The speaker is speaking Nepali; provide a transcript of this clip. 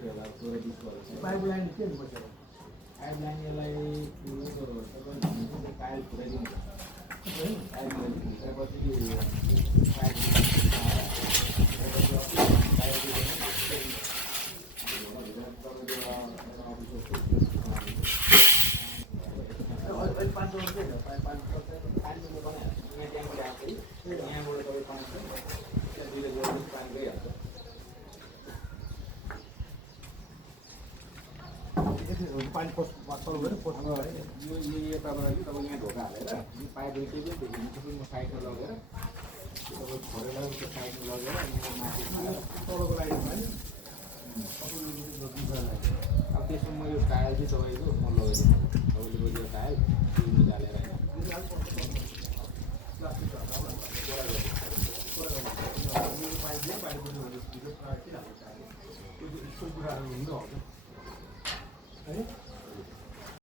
पाइपलाइन के बसेको पाइपलाइनलाई टाइल पुऱ्याइदिनु टाइल अहिले 5 वर्ष के छ 5 वर्ष यहाँबाट तपाईँ 5 पानी गइहाल्छ पानी पोस्ट सल्भ गरेर पोस्ट यो यताबाट कि तपाईँ यहाँ ढोका हालेर पाइप देखिन्छ साइडमा लगेर तपाईँ छोडेर त्यो साइडमा लगेर यहाँ माथि तलको लागि अब त्यसमा यो टायल चाहिँ तपाईँको म लगाइदिन्छु तपाईँले यो टायल त्यो निकालेर होइन